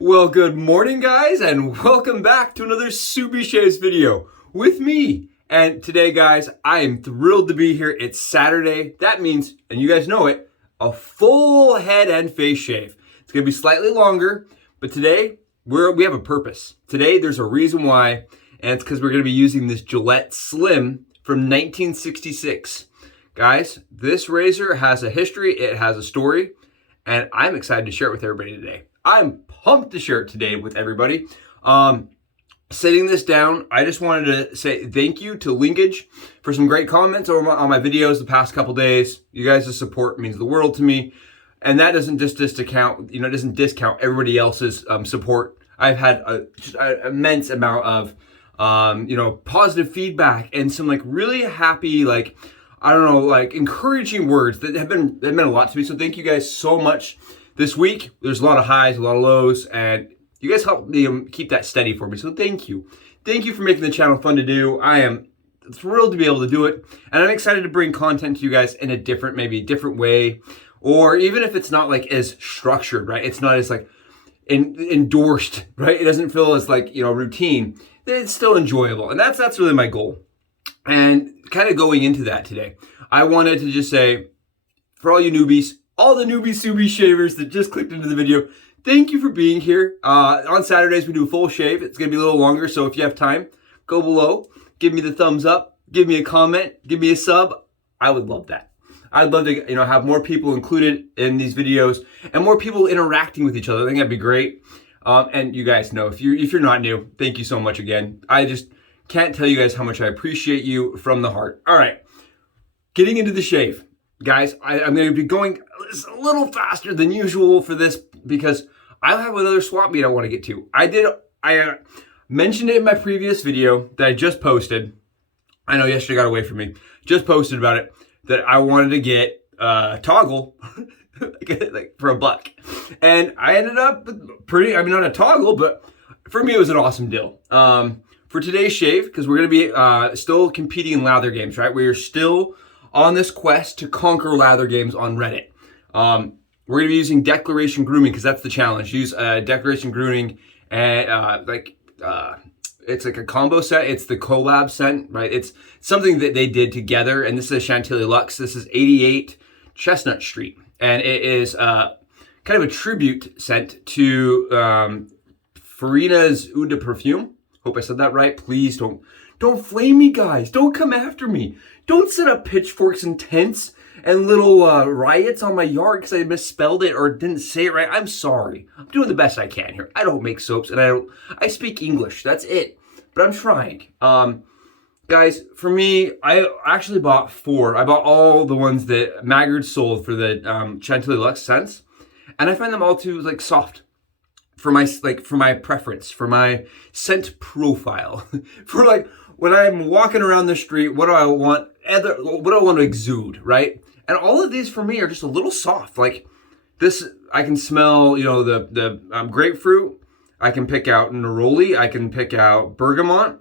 Well, good morning, guys, and welcome back to another Subishaves video with me. And today, guys, I am thrilled to be here. It's Saturday. That means, and you guys know it, a full head and face shave. It's going to be slightly longer, but today we have a purpose. Today, there's a reason why, and it's because we're going to be using this Gillette Slim from 1966. Guys, this razor has a history, it has a story, and I'm excited to share it with everybody today. I'm pumped to share it today with everybody. Sitting this down, I just wanted to say thank you to Linkage for some great comments on my videos the past couple days. You guys' support means the world to me. And that doesn't just discount, it doesn't discount everybody else's support. I've had just an immense amount of, positive feedback and some really happy, encouraging words that meant a lot to me. So thank you guys so much. This week, there's a lot of highs, a lot of lows, and you guys help me keep that steady for me. So thank you. Thank you for making the channel fun to do. I am thrilled to be able to do it, and I'm excited to bring content to you guys in a different way, or even if it's not as structured, right? It's not as endorsed, right? It doesn't feel as routine. It's still enjoyable, and that's really my goal. And kind of going into that today, I wanted to just say, for all you newbies, all the newbie Subi shavers that just clicked into the video, thank you for being here. On Saturdays, we do a full shave. It's going to be a little longer, so if you have time, go below, give me the thumbs up, give me a comment, give me a sub. I would love that. I'd love to have more people included in these videos and more people interacting with each other. I think that'd be great. And you guys know, if you're not new, thank you so much again. I just can't tell you guys how much I appreciate you from the heart. All right, getting into the shave. Guys, I'm going to be going a little faster than usual for this because I have another swap meet I want to get to. I mentioned it in my previous video that I just posted. I know yesterday got away from me. Just posted about it that I wanted to get a toggle for $1. And I ended up not a toggle, but for me it was an awesome deal. For today's shave, because we're going to be still competing in lather games, right? We are still on this quest to conquer lather games on Reddit. We're going to be using Declaration Grooming because that's the challenge. Use Declaration Grooming and it's like a combo set. It's the collab scent, right? It's something that they did together, and this is a Chantilly Luxe. This is 88 Chestnut Street, and it is kind of a tribute scent to Farina's Eau de Perfume. Hope I said that right. Please don't flame me, guys. Don't come after me. Don't set up pitchforks and tents and little riots on my yard because I misspelled it or didn't say it right. I'm sorry. I'm doing the best I can here. I don't make soaps and I speak English. That's it. But I'm trying. Guys, for me, I actually bought 4. I bought all the ones that Maggards sold for the Chantilly Luxe scents. And I find them all too soft for my preference, for my scent profile. For when I'm walking around the street, what do I want? What do I want to exude, right? And all of these for me are just a little soft. Like this, I can smell, the grapefruit. I can pick out neroli. I can pick out bergamot.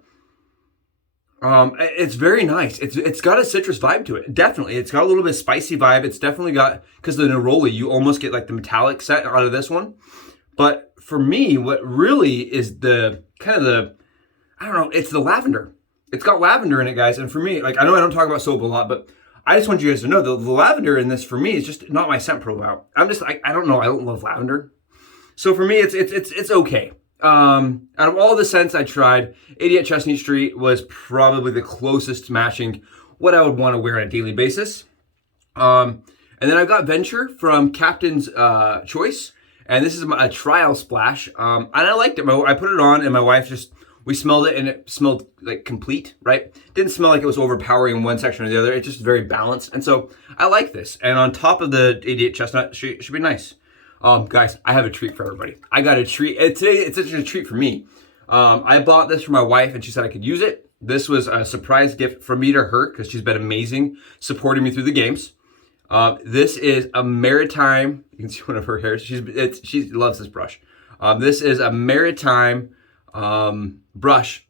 It's very nice. It's got a citrus vibe to it. Definitely, it's got a little bit of spicy vibe. It's definitely got, because the neroli, you almost get the metallic scent out of this one. But for me, what really is it's the lavender. It's got lavender in it, guys. And for me, I know I don't talk about soap a lot, but I just want you guys to know the lavender in this for me is just not my scent profile. I'm just I don't know. I don't love lavender. So for me, it's okay. Out of all the scents I tried, 88 Chestnut Street was probably the closest to matching what I would want to wear on a daily basis. And then I've got Venture from Captain's Choice. And this is a trial splash. And I liked it. I put it on and my wife we smelled it and it smelled complete, right? Didn't smell like it was overpowering in one section or the other. It's just very balanced. And so I like this. And on top of the 88 Chestnut, should be nice. Guys, I have a treat for everybody. I got a treat. Today, it's such a treat for me. I bought this for my wife and she said I could use it. This was a surprise gift from me to her because she's been amazing supporting me through the games. This is a Maritime. You can see one of her hairs. She loves this brush. This is a Maritime brush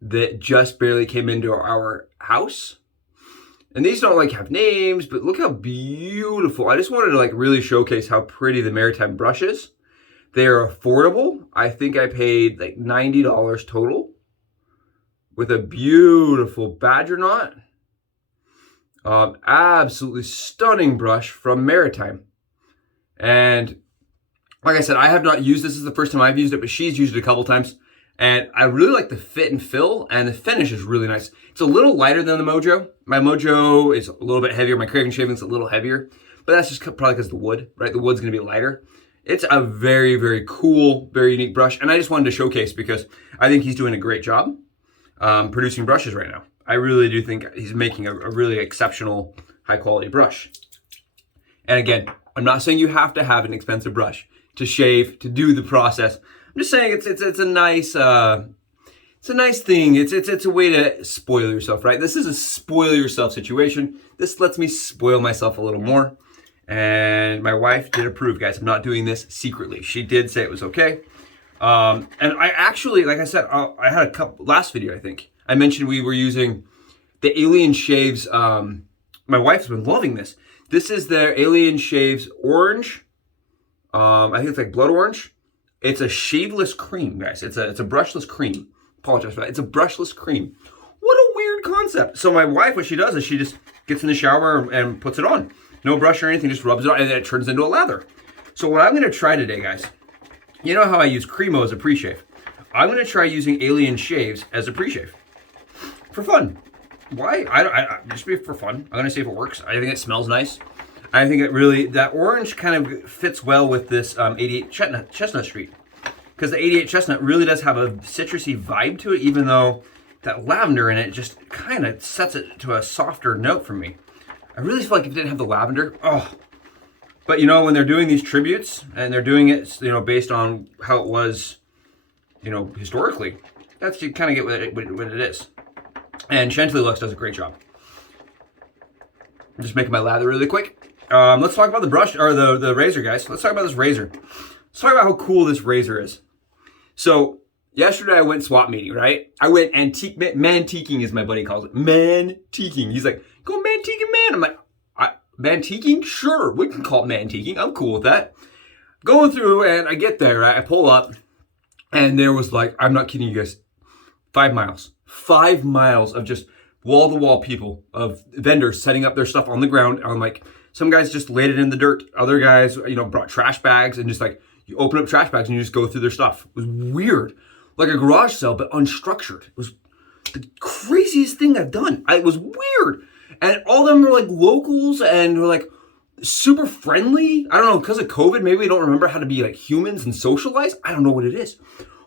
that just barely came into our house. And these don't have names, but look how beautiful. I just wanted to really showcase how pretty the Maritime brush is. They're affordable. I think I paid like $90 total with a beautiful badger knot. Absolutely stunning brush from Maritime. And like I said, I have not used this. This is the first time I've used it, but she's used it a couple times. And I really like the fit and fill, and the finish is really nice. It's a little lighter than the Mojo. My Mojo is a little bit heavier. My Craving Shaving's a little heavier, but that's just probably because of the wood, right? The wood's gonna be lighter. It's a very, very cool, very unique brush, and I just wanted to showcase because I think he's doing a great job producing brushes right now. I really do think he's making a really exceptional, high quality brush. And again, I'm not saying you have to have an expensive brush to shave, to do the process. I'm just saying it's a nice thing. It's a way to spoil yourself, right? This is a spoil yourself situation. This lets me spoil myself a little more. And my wife did approve, guys. I'm not doing this secretly. She did say it was okay. And I actually, like I said, I had a couple last video, I think. I mentioned we were using the Alien Shaves. My wife's been loving this. This is their Alien Shaves Orange. I think it's like blood orange. It's a shaveless cream, guys. It's a brushless cream. Apologize for that. It's a brushless cream. What a weird concept. So my wife, what she does is she just gets in the shower and puts it on. No brush or anything, just rubs it on, and then it turns into a lather. So what I'm gonna try today, guys, you know how I use Creme as a pre-shave? I'm gonna try using Alien Shaves as a pre-shave. For fun. Why? I just be for fun. I'm gonna see if it works. I think it smells nice. I think it really, that orange kind of fits well with this 88 Chestnut Street. Because the 88 Chestnut really does have a citrusy vibe to it, even though that lavender in it just kind of sets it to a softer note for me. I really feel like if it didn't have the lavender, oh. But you know, when they're doing these tributes, and they're doing it, you know, based on how it was, you know, historically, that's, you kind of get what it is. And Chantilly Luxe does a great job. I'm just making my lather really quick. Let's talk about the brush, or the razor, guys. Let's talk about this razor. Let's talk about how cool this razor is. So, yesterday I went swap meeting, right? I went mantiquing, as my buddy calls it. Mantiquing. He's like, go mantiquing, man. I'm like, mantiquing? Sure, we can call it mantiquing. I'm cool with that. Going through, and I get there, right? I pull up, and there was like, I'm not kidding you guys, 5 miles. 5 miles of just wall-to-wall people, of vendors setting up their stuff on the ground. I'm like, some guys just laid it in the dirt. Other guys, you know, brought trash bags and just like, you open up trash bags and you just go through their stuff. It was weird. Like a garage sale, but unstructured. It was the craziest thing I've done. It was weird. And all of them were like locals and were like super friendly. I don't know, because of COVID, maybe we don't remember how to be like humans and socialize. I don't know what it is.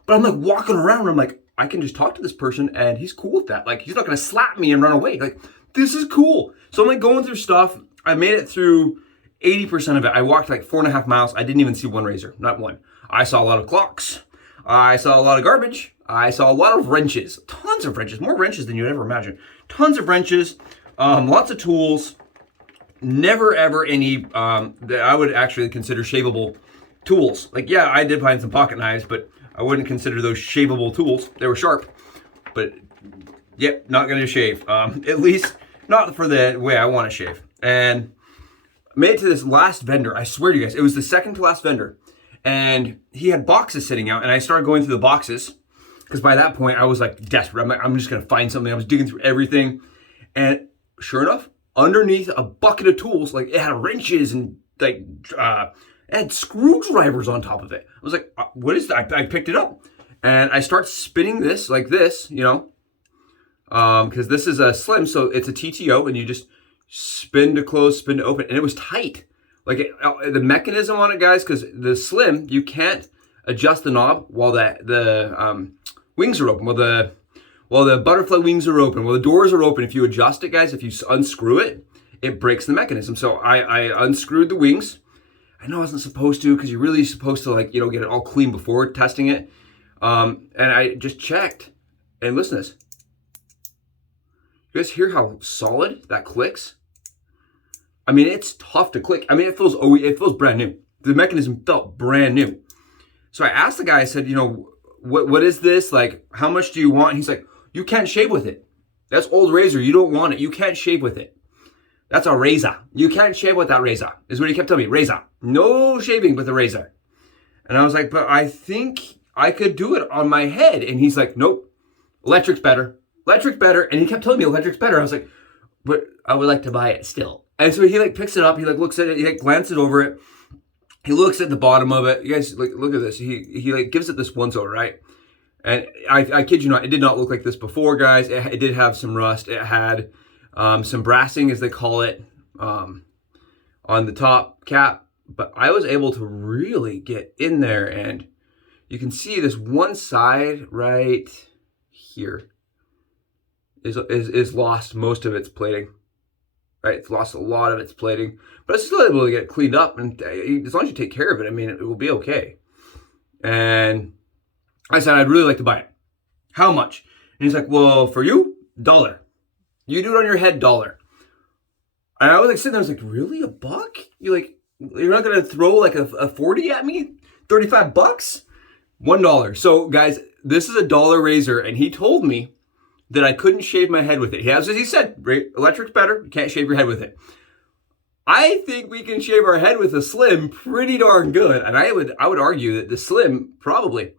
But I'm like walking around and I'm like, I can just talk to this person and he's cool with that. Like, he's not gonna slap me and run away. Like, this is cool. So I'm like going through stuff. I made it through 80% of it. I walked like 4.5 miles. I didn't even see one razor, not one. I saw a lot of clocks. I saw a lot of garbage. I saw a lot of wrenches, tons of wrenches, more wrenches than you'd ever imagine. Tons of wrenches, lots of tools. Never ever any that I would actually consider shaveable tools. Like, yeah, I did find some pocket knives, but I wouldn't consider those shaveable tools. They were sharp, but yep, not gonna shave. At least not for the way I want to shave. And made it to this last vendor. I swear to you guys, it was the second to last vendor. And he had boxes sitting out, and I started going through the boxes because by that point I was like desperate. I'm like, I'm just gonna find something. I was digging through everything, and sure enough, underneath a bucket of tools, like it had wrenches and like it had screwdrivers on top of it. I was like, what is that? I picked it up, and I start spinning this like this, you know, because this is a slim, so it's a TTO, and you just spin to close, spin to open, and it was tight. Like the mechanism on it, guys, because the slim, you can't adjust the knob while the wings are open, while the butterfly wings are open, while the doors are open. If you adjust it, guys, if you unscrew it, it breaks the mechanism. So I unscrewed the wings. I know I wasn't supposed to, because you're really supposed to, like, you know, get it all clean before testing it. And I just checked, and listen to this. You guys hear how solid that clicks? I mean, it's tough to click. I mean, it feels brand new. The mechanism felt brand new. So I asked the guy, I said, you know, what is this? Like, how much do you want? And he's like, you can't shave with it. That's old razor. You don't want it. You can't shave with it. That's a razor. You can't shave with that razor, is what he kept telling me. Razor. No shaving with a razor. And I was like, but I think I could do it on my head. And he's like, nope, electric's better. Electric's better. And he kept telling me electric's better. I was like, but I would like to buy it still. And so he like picks it up. He like looks at it. He like glances over it. He looks at the bottom of it. You guys, like, look at this. He like gives it this once over, right? And I kid you not, it did not look like this before, guys. It did have some rust. It had some brassing, as they call it, on the top cap. But I was able to really get in there, and you can see this one side right here is lost most of its plating. Right, it's lost a lot of its plating, but it's still able to get cleaned up, and as long as you take care of it, I mean, it will be okay. And I said, I'd really like to buy it. How much? And he's like, well, for you, $1. You do it on your head, $1. And I was like sitting there, I was like, really, $1? You're not gonna throw like a 40 at me? 35 bucks? $1. So guys, this is a $1 razor, and he told me that I couldn't shave my head with it. As he said, right, electric's better, you can't shave your head with it. I think we can shave our head with a Slim pretty darn good. And I would argue that the Slim, probably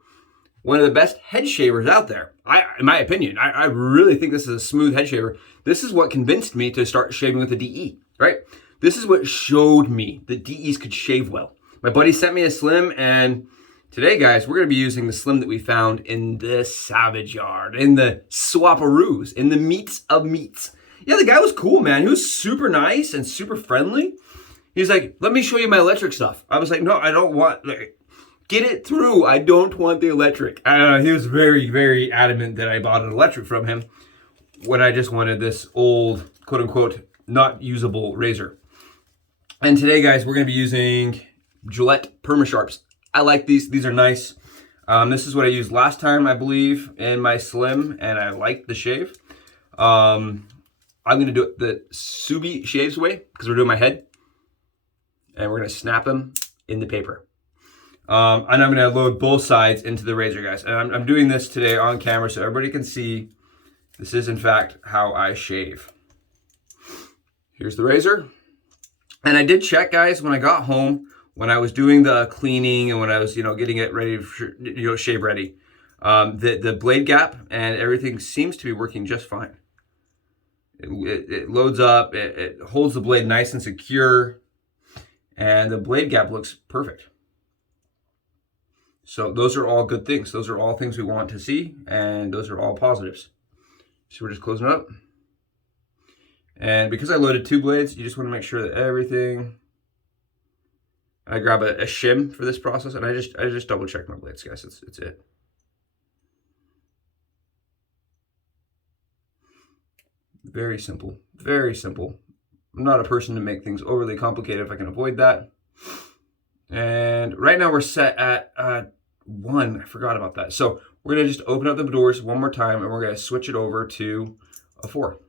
one of the best head shavers out there. In my opinion, I really think this is a smooth head shaver. This is what convinced me to start shaving with a DE, right? This is what showed me that DEs could shave well. My buddy sent me a Slim, and today, guys, we're going to be using the Slim that we found in the Savage Yard, in the Swaparoos, in the meats of meats. Yeah, the guy was cool, man. He was super nice and super friendly. He's like, let me show you my electric stuff. I was like, no, I don't want, get it through. I don't want the electric. He was very, very adamant that I bought an electric from him when I just wanted this old, quote unquote, not usable razor. And today, guys, we're going to be using Gillette Permashaps. I like these. These are nice. This is what I used last time, I believe, in my Slim, and I liked the shave. I'm going to do it the Subi shaves way, because we're doing my head. And we're going to snap them in the paper. And I'm going to load both sides into the razor, guys. And I'm doing this today on camera so everybody can see this is, in fact, how I shave. Here's the razor. And I did check, guys, when I got home, when I was doing the cleaning and when I was, getting it ready, shave ready, the blade gap and everything seems to be working just fine. It loads up, it holds the blade nice and secure, and the blade gap looks perfect. So those are all good things. Those are all things we want to see, and those are all positives. So we're just closing it up. And because I loaded 2 blades, you just want to make sure that everything... I grab a shim for this process, and I just double check my blades, guys. It's it. Very simple, very simple. I'm not a person to make things overly complicated if I can avoid that. And right now we're set at 1. I forgot about that. So we're gonna just open up the doors one more time, and we're gonna switch it over to a 4.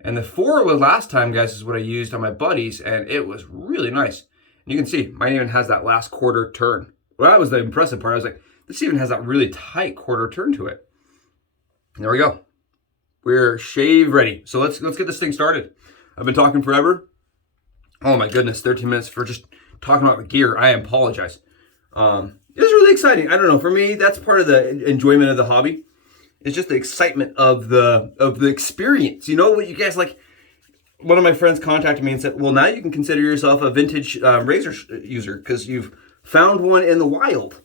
And the 4 was last time, guys, is what I used on my buddies, and it was really nice. And you can see, mine even has that last quarter turn. Well, that was the impressive part. I was like, this even has that really tight quarter turn to it. And there we go. We're shave ready. So let's get this thing started. I've been talking forever. Oh my goodness, 13 minutes for just talking about the gear. I apologize. It was really exciting. I don't know, for me, that's part of the enjoyment of the hobby. It's just the excitement of the experience. You know what you guys like? One of my friends contacted me and said, well, now you can consider yourself a vintage razor user because you've found one in the wild,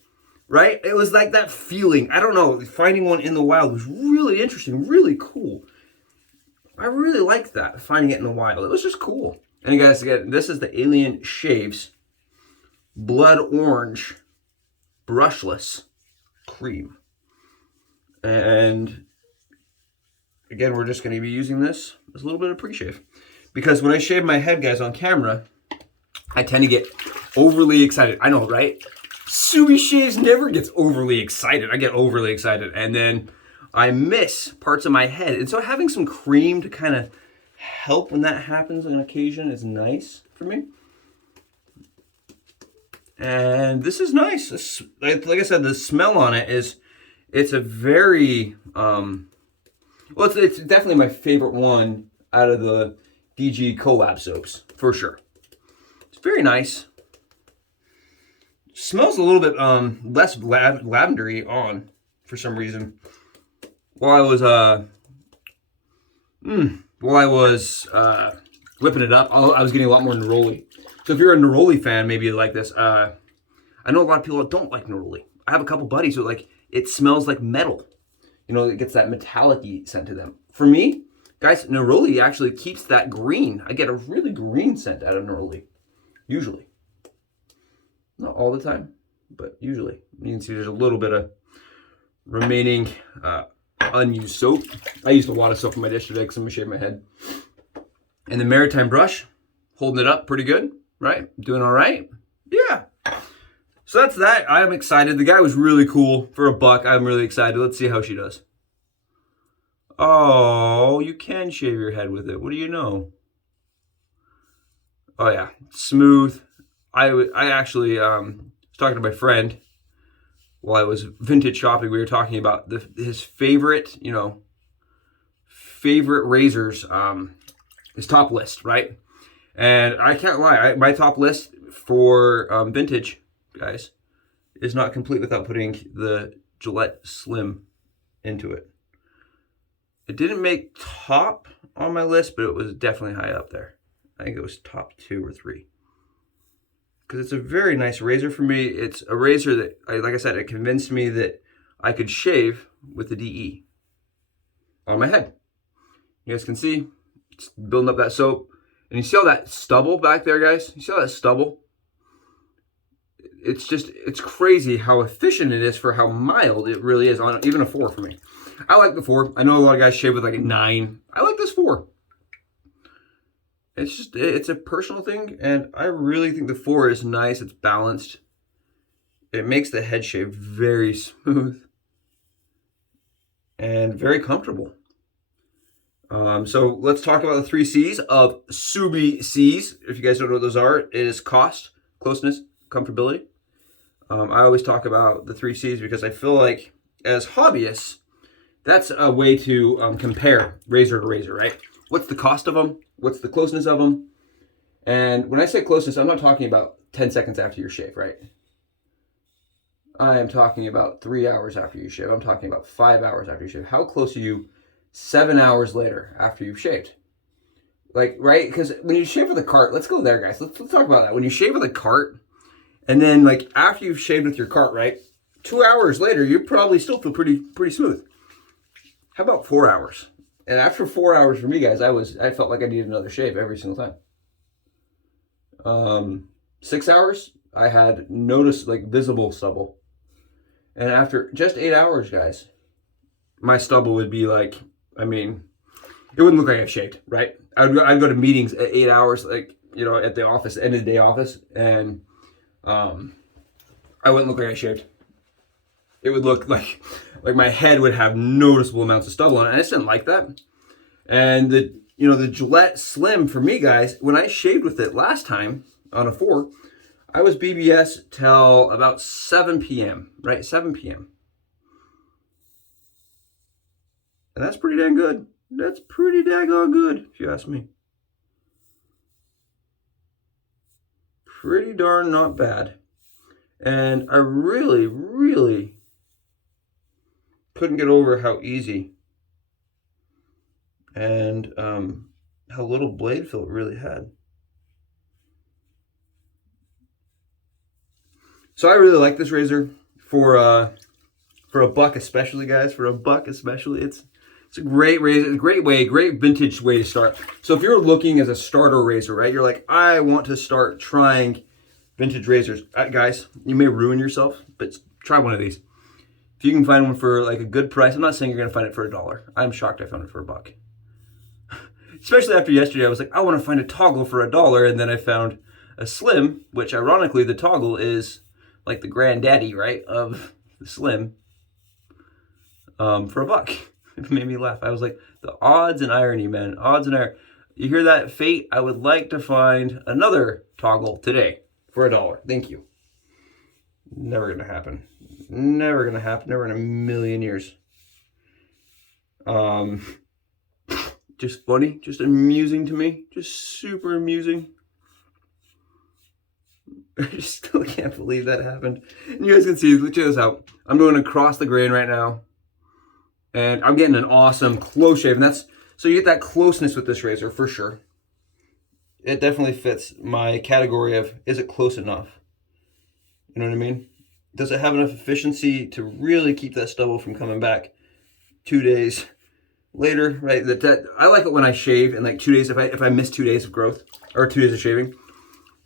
right? It was like that feeling. I don't know. Finding one in the wild was really interesting, really cool. I really liked that, finding it in the wild. It was just cool. And you guys, again, this is the Alien Shaves Blood Orange Brushless Creme. And again, we're just going to be using this as a little bit of pre-shave. Because when I shave my head, guys, on camera, I tend to get overly excited. I know, right? Subi Shaves never gets overly excited. I get overly excited. And then I miss parts of my head. And so having some cream to kind of help when that happens on occasion is nice for me. And this is nice. This, like I said, the smell on it is... It's a very, well, it's definitely my favorite one out of the DG collab soaps, for sure. very nice. Smells a little bit less lavendery on for some reason. While I was whipping it up, I was getting a lot more neroli. So if you're a neroli fan, maybe you like this. I know a lot of people that don't like neroli. I have a couple buddies who like it smells like metal. You know, it gets that metallic-y scent to them. For me, guys, neroli actually keeps that green. I get a really green scent out of neroli, usually. Not all the time, but usually. You can see there's a little bit of remaining unused soap. I used a lot of soap in my dish today because I'm gonna shave my head. And the Maritime brush, holding it up pretty good, right? Doing all right? Yeah. So that's that. I'm excited. The guy was really cool. For $1, I'm really excited. Let's see how she does. Oh, you can shave your head with it. What do you know? Oh yeah, smooth. I actually was talking to my friend while I was vintage shopping. We were talking about his favorite, favorite razors, his top list, right? And I can't lie, my top list for vintage, guys, is not complete without putting the Gillette Slim into it. It didn't make top on my list, but it was definitely high up there. I think it was top 2 or 3. Because it's a very nice razor for me. It's a razor that, like I said, it convinced me that I could shave with the DE on my head. You guys can see, it's building up that soap. And you see all that stubble back there, guys? You see all that stubble? It's crazy how efficient it is for how mild it really is on even a 4 for me. I like the 4. I know a lot of guys shave with like a 9. I like this 4. It's a personal thing, and I really think the 4 is nice. It's balanced. It makes the head shave very smooth and very comfortable. So let's talk about the 3 C's of Subi C's. If you guys don't know what those are, it is cost, closeness, comfortability. I always talk about the 3 C's because I feel like as hobbyists, that's a way to compare razor to razor, right? What's the cost of them? What's the closeness of them? And when I say closeness, I'm not talking about 10 seconds after your shave, right? I am talking about 3 hours after you shave. I'm talking about 5 hours after you shave. How close are you 7 hours later after you've shaved? Like, right? Because when you shave with a cart, let's go there, guys. Let's talk about that. When you shave with a cart, and then like after you've shaved with your cart, right? 2 hours later, you probably still feel pretty smooth. How about 4 hours? And after 4 hours for me, guys, I felt like I needed another shave every single time. 6 hours, I had visible stubble. And after just 8 hours, guys, my stubble would be like, it wouldn't look like I shaved, right? I'd go to meetings at 8 hours, like, at the office, end of the day office, and I wouldn't look like I shaved. It would look like my head would have noticeable amounts of stubble on it. And I just didn't like that. And the Gillette Slim for me, guys, when I shaved with it last time on a 4, I was BBS till about 7 p.m., right? 7 p.m. And that's pretty dang good. That's pretty daggone good, if you ask me. Pretty darn not bad. And I really, really couldn't get over how easy and how little blade fill it really had. So I really like this razor for $1 especially, guys. For $1 especially, it's a great razor, great vintage way to start. So if you're looking as a starter razor, right, you're like, I want to start trying vintage razors. Guys, you may ruin yourself, but try one of these. If you can find one for like a good price, I'm not saying you're going to find it for $1. I'm shocked I found it for $1. Especially after yesterday, I was like, I want to find a toggle for $1, and then I found a Slim, which ironically, the toggle is like the granddaddy, right, of the Slim, for $1. It made me laugh. I was like, the odds and irony, man. Odds and irony. You hear that, fate? I would like to find another toggle today for $1. Thank you. Never going to happen. Never going to happen. Never in a million years. Just funny. Just amusing to me. Just super amusing. I just still can't believe that happened. And you guys can see, check this out. I'm going across the grain right now. And I'm getting an awesome close shave. And that's, so you get that closeness with this razor for sure. It definitely fits my category of, is it close enough? You know what I mean? Does it have enough efficiency to really keep that stubble from coming back 2 days later, right? I like it when I shave in like 2 days. If I miss 2 days of growth or 2 days of shaving,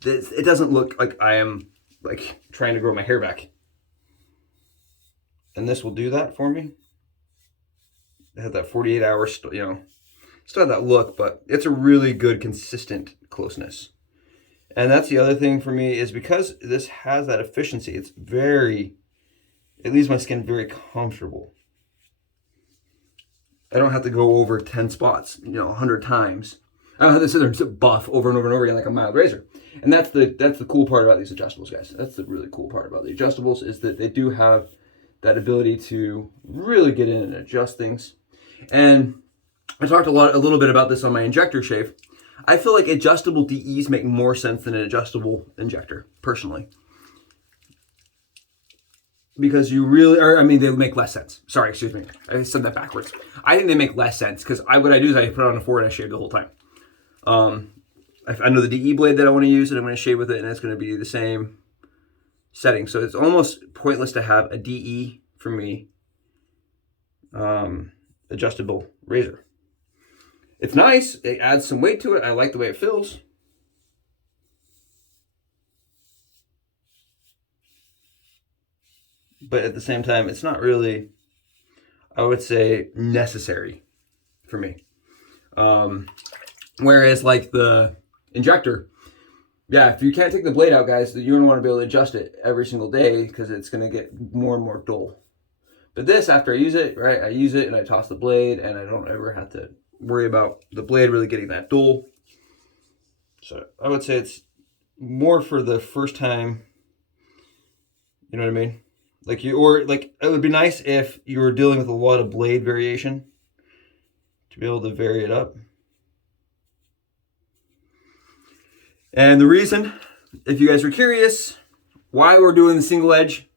it doesn't look like I am like trying to grow my hair back. And this will do that for me. It had that 48 hours, you know, still have that look, but it's a really good, consistent closeness. And that's the other thing for me is because this has that efficiency, it's very, it leaves my skin very comfortable. I don't have to go over 10 spots, you know, 100 times. I don't have to sit there and sit buff over and over and over again like a mild razor. And that's the cool part about these adjustables, guys. That's the really cool part about the adjustables is that they do have that ability to really get in and adjust things. And I talked a little bit about this on my injector shave. I feel like adjustable DEs make more sense than an adjustable injector, personally. Because you really, or I mean, they make less sense. Sorry, excuse me. I said that backwards. I think they make less sense because what I do is I put it on a forehead and I shave the whole time. I know the DE blade that I want to use and I'm going to shave with it and it's going to be the same setting. So it's almost pointless to have a DE for me adjustable razor. It's nice. It adds some weight to it. I like the way it feels. But at the same time, it's not really, I would say, necessary for me. Whereas like the injector, yeah, if you can't take the blade out, guys, you're going to want to be able to adjust it every single day because it's going to get more and more dull. But this, after I use it, right, I use it and I toss the blade and I don't ever have to worry about the blade really getting that dull. So I would say it's more for the first time, you know what I mean? Like it would be nice if you were dealing with a lot of blade variation to be able to vary it up. And the reason, if you guys were curious, why we're doing the single edge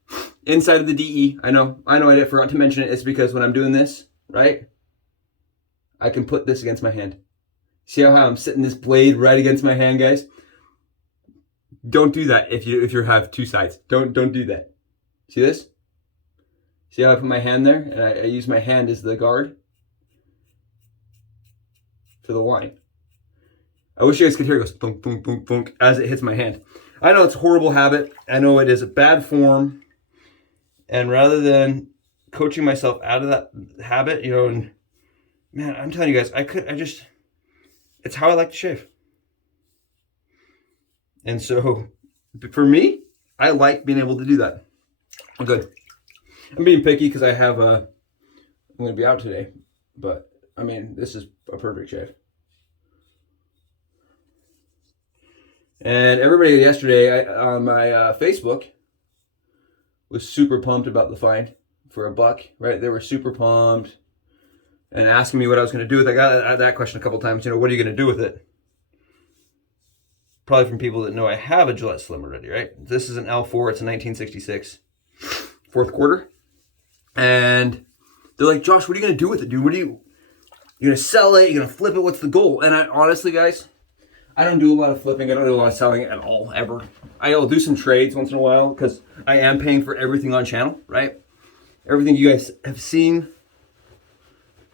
inside of the DE, I know I forgot to mention it, it's because when I'm doing this, right, I can put this against my hand. See how I'm sitting this blade right against my hand, guys? Don't do that if you have two sides. Don't do that. See this? See how I put my hand there? And I use my hand as the guard for the line. I wish you guys could hear it goes thunk, thunk, thunk, thunk as it hits my hand. I know it's a horrible habit. I know it is a bad form. And rather than coaching myself out of that habit, you know, and man, I'm telling you guys, it's how I like to shave. And so for me, I like being able to do that. Good. I'm being picky because I'm going to be out today, but I mean, this is a perfect shave. And everybody yesterday on my Facebook was super pumped about the find for $1, right? They were super pumped and asking me what I was going to do with it. I got that question a couple times. You know, what are you going to do with it? Probably from people that know I have a Gillette Slim already, right? This is an L4. It's a 1966 fourth quarter. And they're like, Josh, what are you going to do with it, dude? You're going to sell it? You're going to flip it? What's the goal? And honestly, guys, I don't do a lot of flipping. I don't do a lot of selling at all, ever. I'll do some trades once in a while because I am paying for everything on channel, right? Everything you guys have seen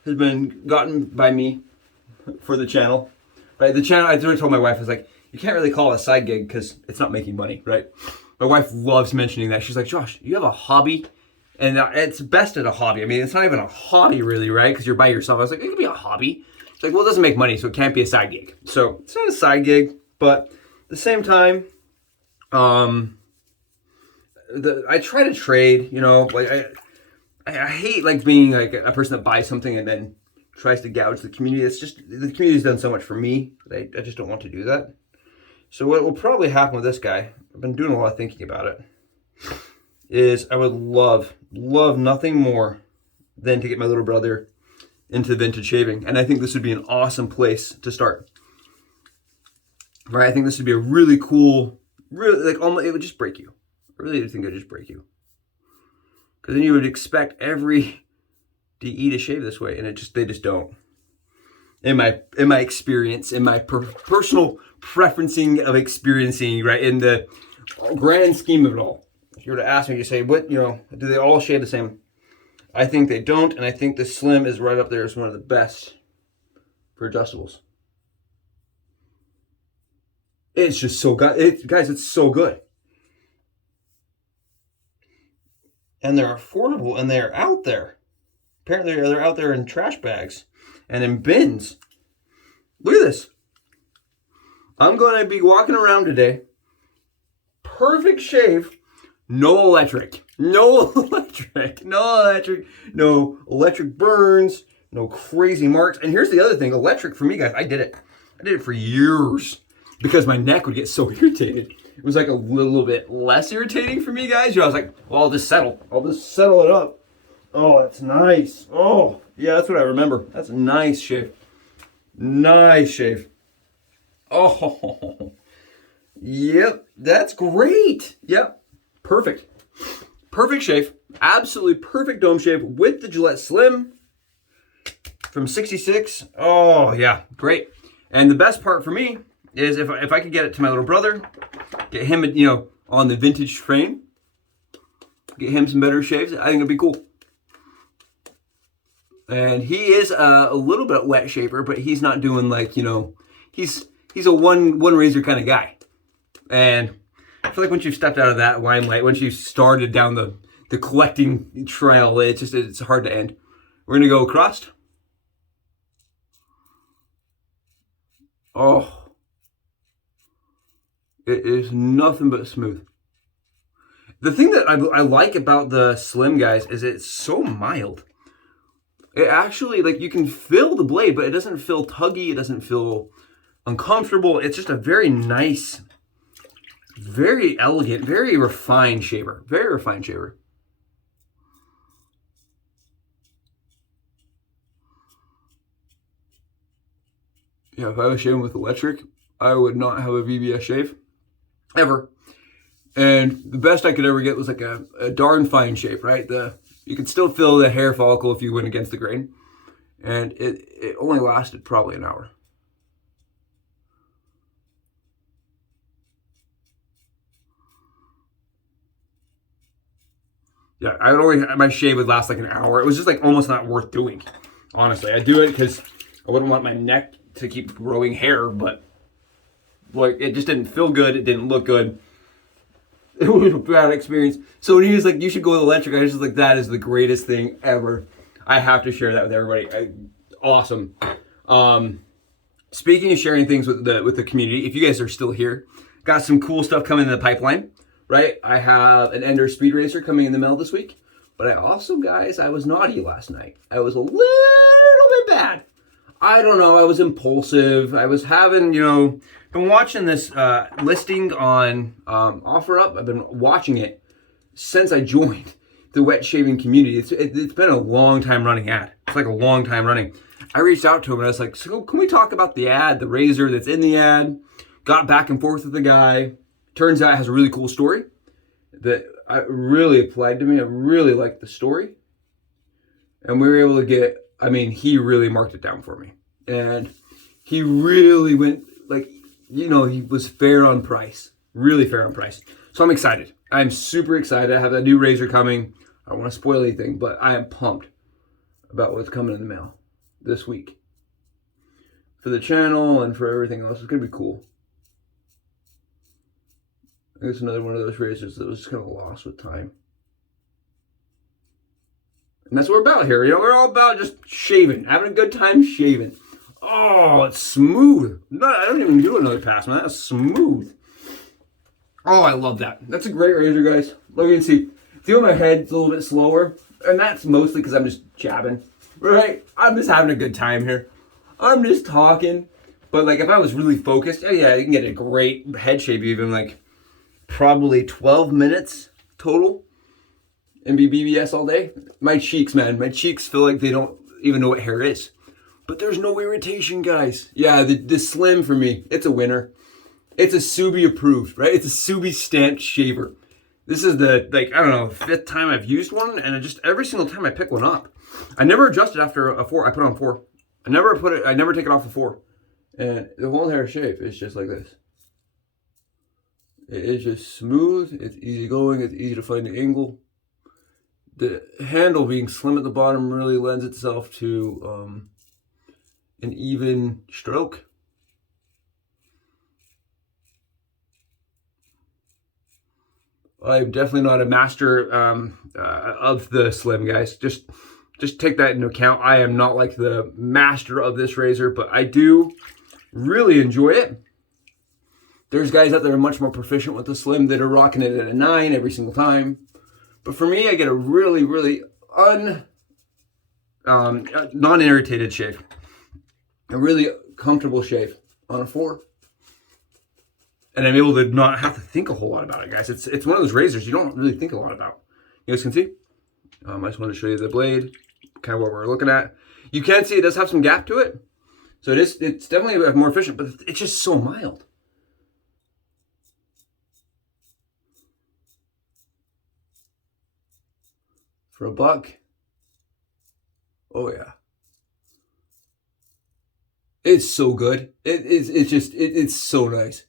has been gotten by me for the channel, right? The channel, I already told my wife, I was like, you can't really call it a side gig because it's not making money, right? My wife loves mentioning that. She's like, Josh, you have a hobby? And it's best at a hobby. I mean, it's not even a hobby really, right? Because you're by yourself. I was like, it could be a hobby. It's like, well, it doesn't make money, so it can't be a side gig. So it's not a side gig, but at the same time, I try to trade, you know, like I hate like being like a person that buys something and then tries to gouge the community. It's just, the community's done so much for me. I just don't want to do that. So what will probably happen with this guy, I've been doing a lot of thinking about it, is I would love nothing more than to get my little brother into vintage shaving. And I think this would be an awesome place to start. Right? I think this would be a really cool Really, like, almost, it would just break you. I really do think it would just break you. Because then you would expect every DE to shave this way, and they just don't. In my experience, in my personal preferencing of experiencing, right, in the grand scheme of it all. If you were to ask me, you say, what, do they all shave the same? I think they don't, and I think the Slim is right up there as one of the best for adjustables. It's just so good. Guys, it's so good. And they're affordable, and they're out there. Apparently, they're out there in trash bags and in bins. Look at this. I'm going to be walking around today. Perfect shave. No electric. No electric. No electric. No electric burns. No crazy marks. And here's the other thing. Electric for me, guys, I did it. I did it for years because my neck would get so irritated. It was like a little bit less irritating for me, guys. I was like, well, I'll just settle it up. Oh, that's nice. Oh, yeah, that's what I remember. That's a nice shave. Nice shave. Oh, yep, that's great. Yep, perfect. Perfect shave. Absolutely perfect dome shave with the Gillette Slim from 66. Oh, yeah, great. And the best part for me is if I could get it to my little brother, get him, on the vintage train, get him some better shaves, I think it'd be cool. And he is a little bit wet shaver, but he's not doing like, he's a one razor kind of guy. And I feel like once you've stepped out of that limelight, once you've started down the collecting trail, it's hard to end. We're gonna go across. Oh, it is nothing but smooth. The thing that I like about the Slim, guys, is it's so mild. It actually, like, you can feel the blade, but it doesn't feel tuggy. It doesn't feel uncomfortable. It's just a very nice, very elegant, very refined shaver. Very refined shaver. Yeah, if I was shaving with electric, I would not have a VBS shave. Ever. And the best I could ever get was like a darn fine shave, right? You could still feel the hair follicle if you went against the grain. And it only lasted probably an hour. Yeah, my shave would last like an hour. It was just like almost not worth doing. Honestly, I do it because I wouldn't want my neck to keep growing hair, but like it just didn't feel good. It didn't look good. It was a bad experience. So when he was like, you should go with electric, I was just like, that is the greatest thing ever. I have to share that with everybody. Awesome. Speaking of sharing things with the community, if you guys are still here, got some cool stuff coming in the pipeline, right? I have an Ender Speed Racer coming in the mail this week. But I also, guys, I was naughty last night. I was a little bit bad. I don't know. I was impulsive. I was having, been watching this listing on OfferUp. I've been watching it since I joined the wet shaving community. It's been a long time running ad. It's like a long time running. I reached out to him and I was like, so can we talk about the ad, the razor that's in the ad? Got back and forth with the guy. Turns out it has a really cool story that really applied to me. I really liked the story. And we were able to get, he really marked it down for me. And he really went, he was fair on price. Really fair on price. So I'm excited. I'm super excited. I have a new razor coming. I don't want to spoil anything, but I am pumped about what's coming in the mail this week. For the channel and for everything else. It's going to be cool. I think it's another one of those razors that was kind of lost with time. And that's what we're about here. We're all about just shaving, having a good time shaving. Oh, it's smooth. No, I don't even do another pass, man. That's smooth. Oh, I love that. That's a great razor, guys. Look, you can see, feel my head, it's a little bit slower. And that's mostly because I'm just jabbing. Right? I'm just having a good time here. I'm just talking. But if I was really focused, oh yeah, you can get a great head shave even probably 12 minutes total and be BBS all day. My cheeks, man. My cheeks feel like they don't even know what hair is. But there's no irritation, guys. Yeah, the Slim for me, it's a winner. It's a Subi approved, right? It's a Subi stamped shaver. This is the, like, I don't know, 5th time I've used one, and just every single time I pick one up. I never adjust it after a 4. I put it on 4. I never take it off a 4. And the whole hair shave is just like this. It is just smooth, it's easy going, it's easy to find the angle. The handle being slim at the bottom really lends itself to an even stroke. I'm definitely not a master of the slim, guys. Just take that into account. I am not like the master of this razor, but I do really enjoy it. There's guys out there who are much more proficient with the slim that are rocking it at a 9 every single time. But for me, I get a really, really non-irritated shave. A really comfortable shave on a 4. And I'm able to not have to think a whole lot about it, guys. It's one of those razors you don't really think a lot about. You guys can see. I just wanted to show you the blade, kind of what we're looking at. You can see it does have some gap to it. So it's definitely more efficient, but it's just so mild. For $1. Oh yeah. It's so good. It's so nice.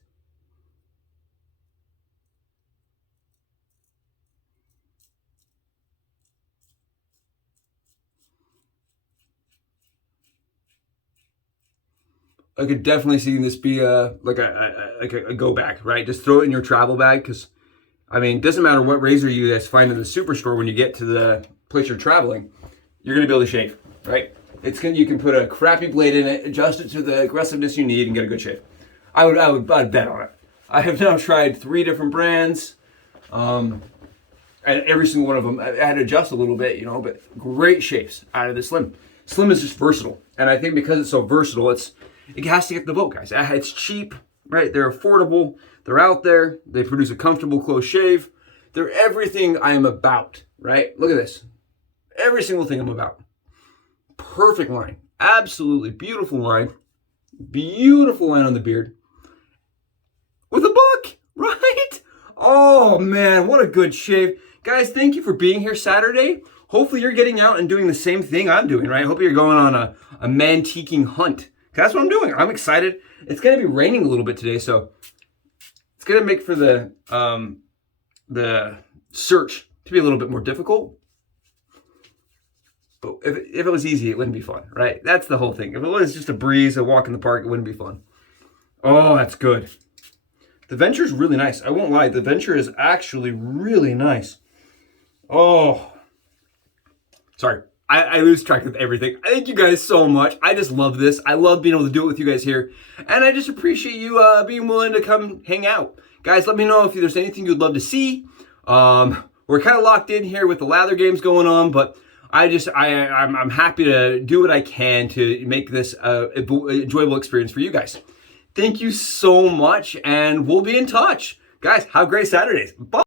I could definitely see this be like a go bag, right? Just throw it in your travel bag, because I mean, it doesn't matter what razor you guys find in the superstore when you get to the place you're traveling, you're gonna be able to shave, right? You can put a crappy blade in it, adjust it to the aggressiveness you need, and get a good shave. I'd bet on it. I have now tried 3 different brands, and every single one of them I had to adjust a little bit, you know, but great shaves out of the slim. Slim is just versatile, and I think because it's so versatile, it has to get the vote, guys. It's cheap, right? They're affordable. They're out there. They produce a comfortable, close shave. They're everything I am about, right? Look at this. Every single thing I'm about. Perfect line. Absolutely beautiful line. Beautiful line on the beard. With $1, right? Oh, man, what a good shave. Guys, thank you for being here Saturday. Hopefully you're getting out and doing the same thing I'm doing, right? I hope you're going on a mantiquing hunt. That's what I'm doing. I'm excited. It's going to be raining a little bit today, so it's going to make for the search to be a little bit more difficult. But if it was easy, it wouldn't be fun, right? That's the whole thing. If it was just a breeze, a walk in the park, it wouldn't be fun. Oh, that's good. The Venture is really nice. I won't lie. The Venture is actually really nice. Oh. Sorry. I lose track of everything. Thank you guys so much. I just love this. I love being able to do it with you guys here. And I just appreciate you being willing to come hang out. Guys, let me know if there's anything you'd love to see. We're kind of locked in here with the lather games going on, but I'm happy to do what I can to make this an enjoyable experience for you guys. Thank you so much, and we'll be in touch. Guys, have great Saturdays. Bye.